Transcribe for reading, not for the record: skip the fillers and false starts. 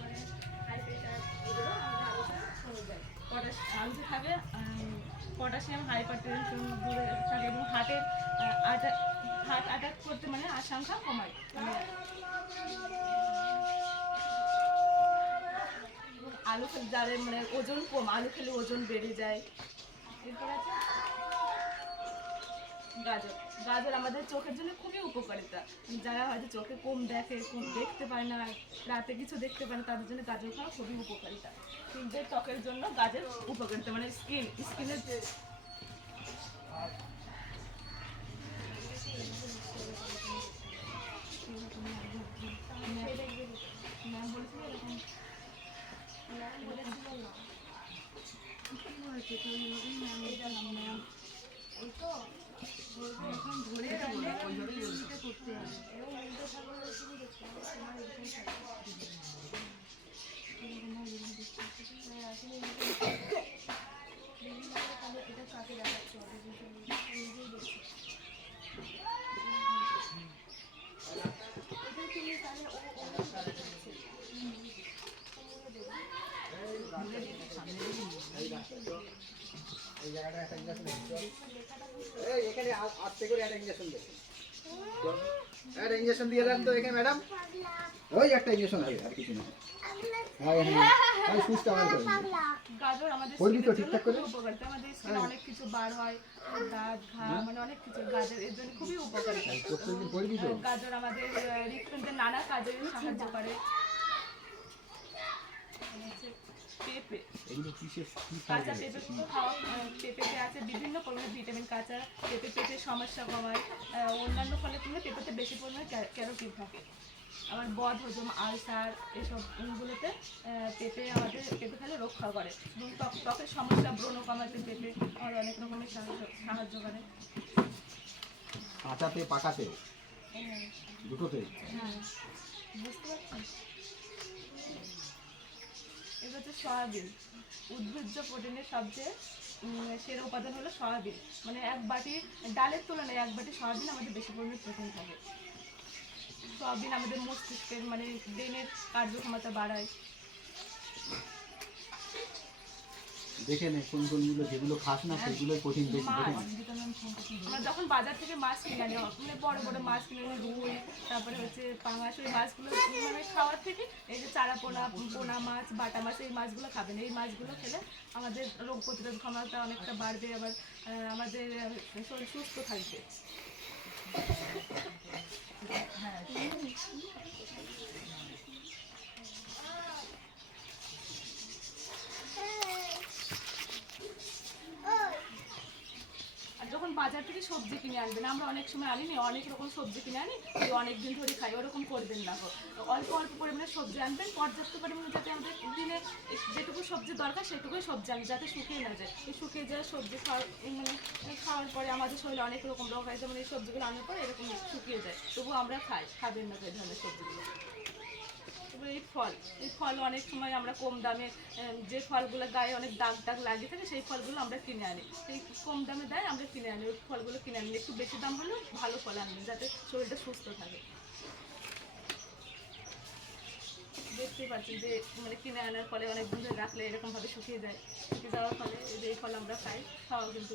মানে high pressure এগুলো আমাদের আলোচনা শুনে যায়। আলুতে থাকে পটাশিয়াম, হাইপার টেনশন দূরে থাকে এবং হার্টের হার্ট অ্যাটাক করতে মানে আশঙ্কা কমায়। মানে আলু খেলে যাদের মানে ওজন কম, আলু খেলে ওজন বেড়ে যায়। এরপর আছে গাজর। গাজর আমাদের চোখের জন্য খুবই উপকারিতা। যারা হয়তো চোখে কম দেখে, কম দেখতে পায় না, রাতে কিছু দেখতে পায় না, তাদের জন্য গাজর খাওয়া খুবই উপকারিতা। চুলদের ত্বকের জন্য গাজর উপকারিতা, মানে স্কিনের যে ম্যাম বলেছিল এরকম ম্যাম ওই তো এখন ধরে করতে হবে এটা কাকে দেখাচ্ছে এই জায়গাটা একটা ইনজেকশন দিচ্ছি। এই এখানে আস্তে করে একটা ইনজেকশন দিচ্ছি। একটা ইনজেকশন দিয়ে দেন তো এখানে ম্যাডাম। ওই একটা ইনজেকশন হবে আর কিছু না। হ্যাঁ হ্যাঁ আমি সুস্থ আমার করে। গাজর আমাদের করবি তো ঠিকঠাক করে উপকারিতা, আমাদের স্কিনে অনেক কিছু বার হয়, দাগ ঘা মানে অনেক কিছু গাজর এর জন্য খুবই উপকারী। প্রত্যেকদিন করবি তো। গাজর আমাদের হৃৎপিণ্ডের নানা কাজে সাহায্য করে। পেঁপে, কাঁচা পেঁপে খাওয়া, পেঁপেতে আছে বিভিন্ন পরিমাণে ভিটামিন। কাঁচা পেঁপে পেটের সমস্যা কমায়। অন্যান্য ফলের তুলনায় পেঁপেতে বেশি পরিমাণে ক্যারোটিন থাকে। আবার বদ হজম, আলসার এসবগুলোতে পেঁপে আমাদের পেঁপে খেলে রক্ষা করে। এবং ত্বকের সমস্যা ব্রণ কমাতে পেঁপে আমাদের অনেক রকমের সাহায্য করে। কাঁচাতে পাকাতে দুটোতে। হ্যাঁ বুঝতে পারছি। এটা হচ্ছে সয়াবিন। উদ্ভিজ্জ প্রোটিনের সবচেয়ে সেরা উপাদান হলো সয়াবিন। মানে এক বাটি ডালের তুলনায় এক বাটি সয়াবিন আমাদের বেশি পরিমাণে প্রোটিন থাকে। সয়াবিন আমাদের মস্তিষ্কের মানে ব্রেনের কার্যক্ষমতা বাড়ায়। দেখে নে কোন কোনগুলো যেগুলো খাস না সেগুলোই প্রোটিন বেশি। আমরা যখন বাজার থেকে মাছ কিনে আনি, মানে বড় বড় মাছ কিনে আনি, রুই, তারপরে হচ্ছে পাঙাশ, ওই মাছগুলো মানে খাওয়ার থেকে এই যে চারা পোনা মাছ, বাটা মাছ, এই মাছগুলো খাবেন। এই মাছগুলো খেলে আমাদের রোগ প্রতিরোধ ক্ষমতা অনেকটা বাড়বে, আবার আমাদের শরীর সুস্থ থাকবে। হ্যাঁ যখন বাজার থেকে সবজি কিনে আনবেন, আমরা অনেক সময় আনি না, অনেক রকম সবজি কিনে আনি, অনেক দিন ধরে খাই, ওরকম করবেন না। অল্প অল্প পরিমাণে সবজি আনবেন, পর্যাপ্ত পরিমাণে, যাতে আমাদের দিনে যেটুকু সবজি দরকার সেটুকুই সবজি আনি, যাতে শুকিয়ে না যায়। এই শুকিয়ে যাওয়া সবজি খাওয়ার পরে আমাদের শরীরে অনেক রকম রোগ হয়, যেমন এই সবজিগুলো আনার পরে এরকম শুকিয়ে যায়, তবুও আমরা খাই। খাবেন না এই ধরনের সবজিগুলো। এই ফল অনেক সময় আমরা কম দামে, যে ফলগুলো গায়ে অনেক দাগ টাগ লাগিয়ে থাকে সেই ফলগুলো আমরা কিনে আনি, সেই কম দামে দেয় আমরা কিনে আনি, ওই ফলগুলো কিনে আনি। একটু বেশি দাম হলেও ভালো ফল আনবেন, যাতে শরীরটা সুস্থ থাকে। দেখতেই পাচ্ছি যে মানে কিনে আনার ফলে অনেক দিন ধরে রাখলে এরকমভাবে শুকিয়ে যায়, শুকিয়ে যাওয়ার ফলে এই ফল আমরা খাই, খাওয়া কিন্তু